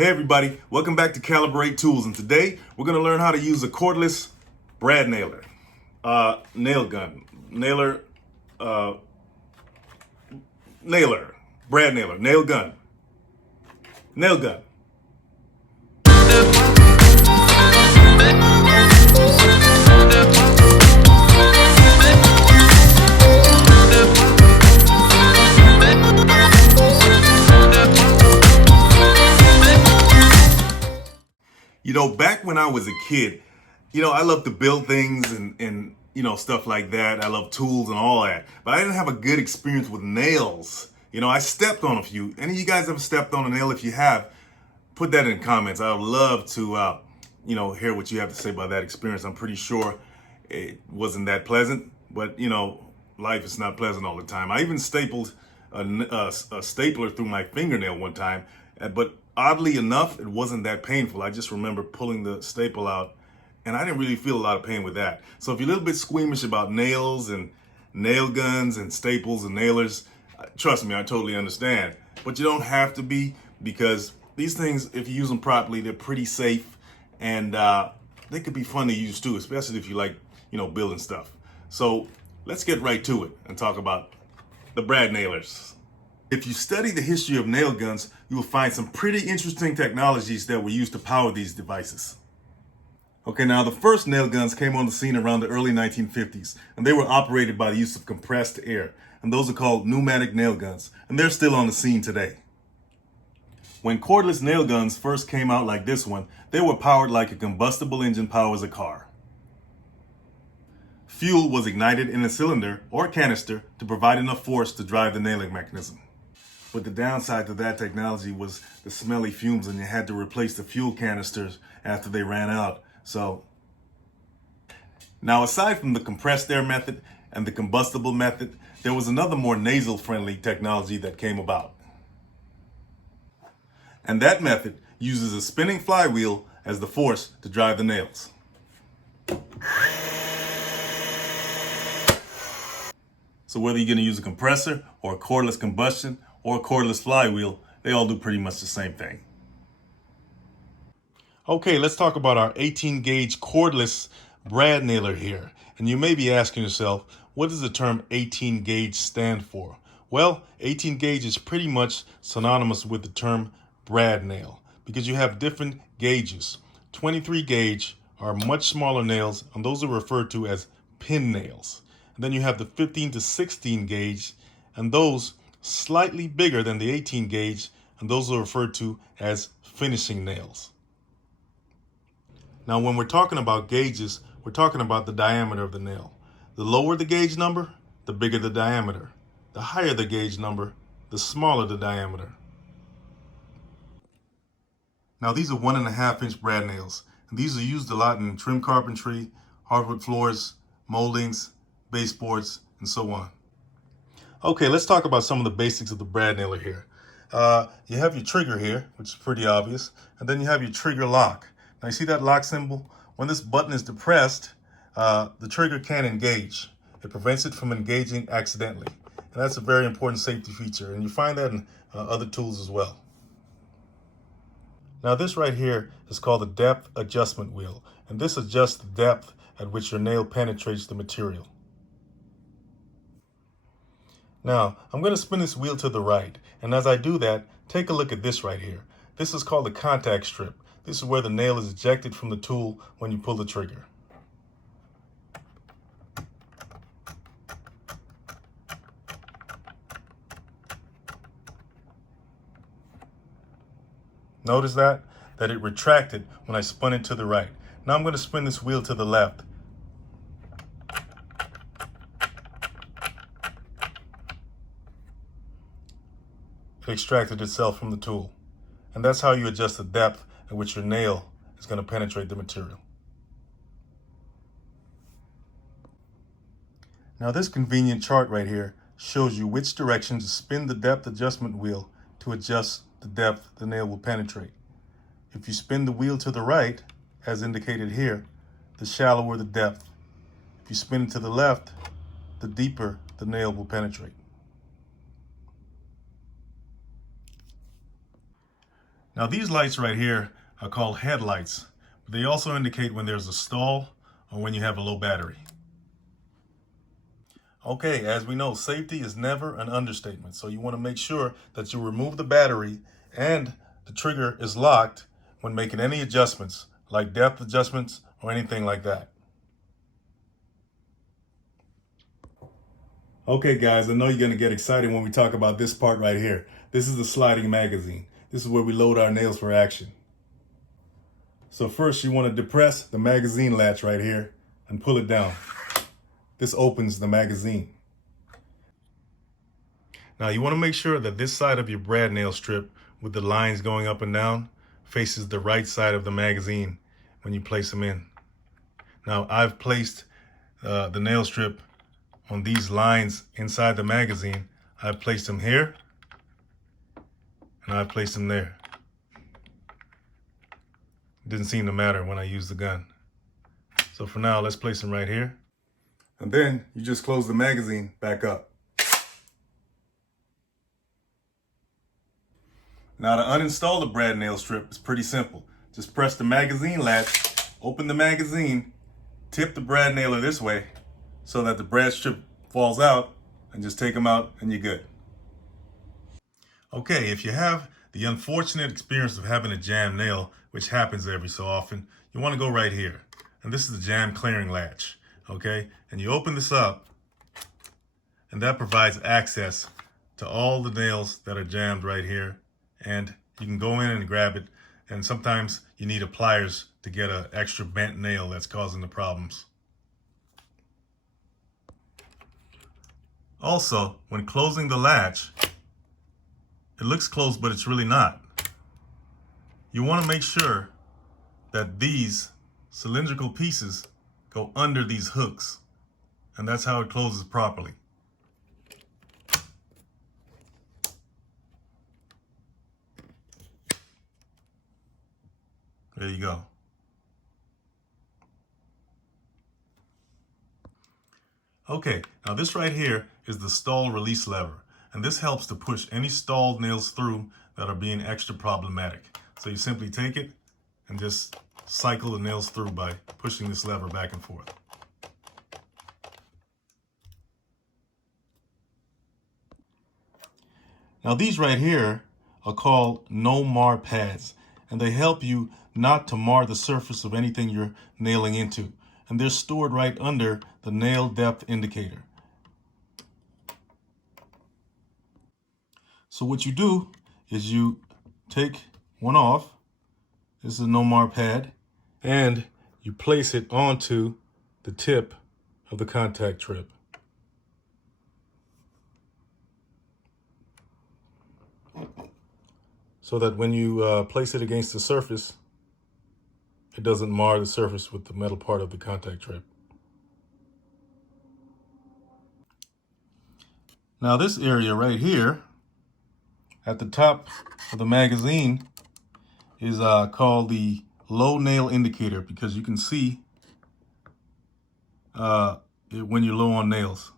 Hey everybody, welcome back to Calibrate Tools, and today we're going to learn how to use a cordless brad nailer, nail gun, nailer, brad nailer, nail gun, nail gun. You know, back when I was a kid, I loved to build things and stuff like that. I love tools and all that. But I didn't have a good experience with nails. I stepped on a few. Any of you guys ever stepped on a nail? If you have, put that in the comments. I would love to, hear what you have to say about that experience. I'm pretty sure it wasn't that pleasant. But, life is not pleasant all the time. I even stapled a stapler through my fingernail one time. But oddly enough, it wasn't that painful. I just remember pulling the staple out, and I didn't really feel a lot of pain with that. So if you're a little bit squeamish about nails and nail guns and staples and nailers, trust me, I totally understand. But you don't have to be, because these things, if you use them properly, they're pretty safe, and they could be fun to use too, especially if you like, building stuff. So let's get right to it and talk about the brad nailers. If you study the history of nail guns, you will find some pretty interesting technologies that were used to power these devices. Okay, now the first nail guns came on the scene around the early 1950s, and they were operated by the use of compressed air, and those are called pneumatic nail guns, and they're still on the scene today. When cordless nail guns first came out like this one, they were powered like a combustible engine powers a car. Fuel was ignited in a cylinder or canister to provide enough force to drive the nailing mechanism. But the downside to that technology was the smelly fumes, and you had to replace the fuel canisters after they ran out. So, now aside from the compressed air method and the combustible method, there was another more nasal-friendly technology that came about. And that method uses a spinning flywheel as the force to drive the nails. So whether you're going to use a compressor or a cordless combustion or a cordless flywheel, they all do pretty much the same thing. Okay, let's talk about our 18 gauge cordless brad nailer here. And you may be asking yourself, what does the term 18 gauge stand for? Well, 18 gauge is pretty much synonymous with the term brad nail, because you have different gauges. 23 gauge are much smaller nails, and those are referred to as pin nails. And then you have the 15 to 16 gauge, and those slightly bigger than the 18 gauge, and those are referred to as finishing nails. Now, when we're talking about gauges, we're talking about the diameter of the nail. The lower the gauge number, the bigger the diameter. The higher the gauge number, the smaller the diameter. Now, these are 1.5 inch brad nails, and these are used a lot in trim carpentry, hardwood floors, moldings, baseboards, and so on. Okay, let's talk about some of the basics of the brad nailer here. You have your trigger here, which is pretty obvious, and then you have your trigger lock. Now you see that lock symbol? When this button is depressed, the trigger can't engage. It prevents it from engaging accidentally. And that's a very important safety feature, and you find that in other tools as well. Now this right here is called the depth adjustment wheel, and this adjusts the depth at which your nail penetrates the material. Now, I'm going to spin this wheel to the right, and as I do that, take a look at this right here. This is called the contact strip. This is where the nail is ejected from the tool when you pull the trigger. Notice that it retracted when I spun it to the right. Now I'm going to spin this wheel to the left. It extracted itself from the tool. And that's how you adjust the depth at which your nail is going to penetrate the material. Now this convenient chart right here shows you which direction to spin the depth adjustment wheel to adjust the depth the nail will penetrate. If you spin the wheel to the right, as indicated here, the shallower the depth. If you spin it to the left, the deeper the nail will penetrate. Now these lights right here are called headlights. They also indicate when there's a stall or when you have a low battery. Okay, as we know, safety is never an understatement. So you want to make sure that you remove the battery and the trigger is locked when making any adjustments, like depth adjustments or anything like that. Okay guys, I know you're going to get excited when we talk about this part right here. This is the sliding magazine. This is where we load our nails for action. So first you want to depress the magazine latch right here and pull it down. This opens the magazine. Now you want to make sure that this side of your brad nail strip with the lines going up and down faces the right side of the magazine when you place them in. Now I've placed the nail strip on these lines inside the magazine. I've placed them here and I've placed them there. It didn't seem to matter when I used the gun. So for now, let's place them right here. And then you just close the magazine back up. Now to uninstall the brad nail strip is pretty simple. Just press the magazine latch, open the magazine, tip the brad nailer this way so that the brad strip falls out, and just take them out and you're good. Okay, if you have the unfortunate experience of having a jammed nail, which happens every so often, you want to go right here. And this is the jam clearing latch, okay? And you open this up, and that provides access to all the nails that are jammed right here. And you can go in and grab it. And sometimes you need a pliers to get an extra bent nail that's causing the problems. Also, when closing the latch, it looks closed, but it's really not. You want to make sure that these cylindrical pieces go under these hooks, and that's how it closes properly. There you go. Okay, now this right here is the stall release lever, and this helps to push any stalled nails through that are being extra problematic. So you simply take it and just cycle the nails through by pushing this lever back and forth. Now these right here are called no mar pads, and they help you not to mar the surface of anything you're nailing into. And they're stored right under the nail depth indicator. So what you do is you take one off. This is a no mar pad, and you place it onto the tip of the contact trip. So that when you place it against the surface, it doesn't mar the surface with the metal part of the contact trip. Now this area right here at the top of the magazine is called the low nail indicator, because you can see when you're low on nails,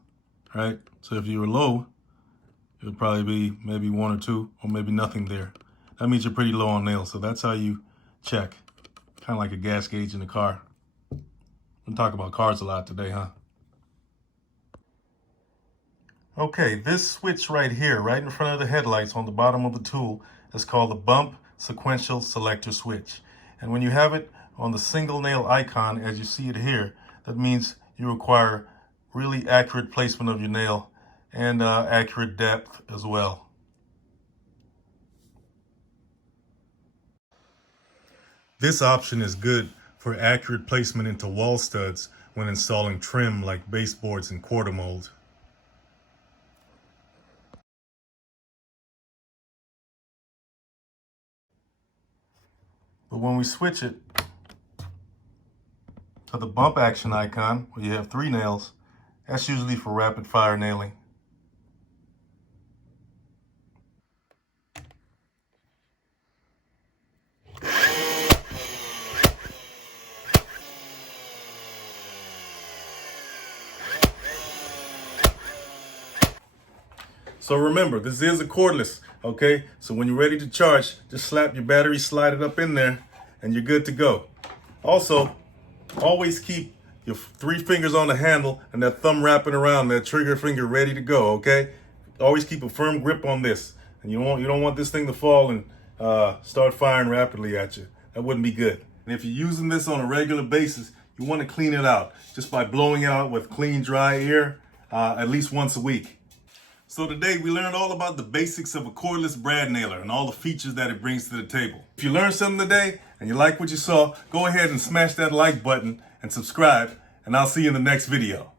right? So if you were low, it would probably be maybe one or two or maybe nothing there. That means you're pretty low on nails. So that's how you check. Kind of like a gas gauge in the car. We'll talk about cars a lot today, huh? Okay, this switch right here, right in front of the headlights on the bottom of the tool, is called the bump sequential selector switch. And when you have it on the single nail icon, as you see it here, that means you require really accurate placement of your nail and accurate depth as well. This option is good for accurate placement into wall studs when installing trim like baseboards and quarter mold. But when we switch it to the bump action icon, where you have 3 nails, that's usually for rapid fire nailing. So remember, this is a cordless. Okay, so when you're ready to charge, just slap your battery, slide it up in there, and you're good to go. Also, always keep your 3 fingers on the handle and that thumb wrapping around that trigger finger ready to go, okay? Always keep a firm grip on this. And you don't want this thing to fall and start firing rapidly at you. That wouldn't be good. And if you're using this on a regular basis, you want to clean it out just by blowing it out with clean, dry air at least once a week. So today we learned all about the basics of a cordless brad nailer and all the features that it brings to the table. If you learned something today and you like what you saw, go ahead and smash that like button and subscribe, and I'll see you in the next video.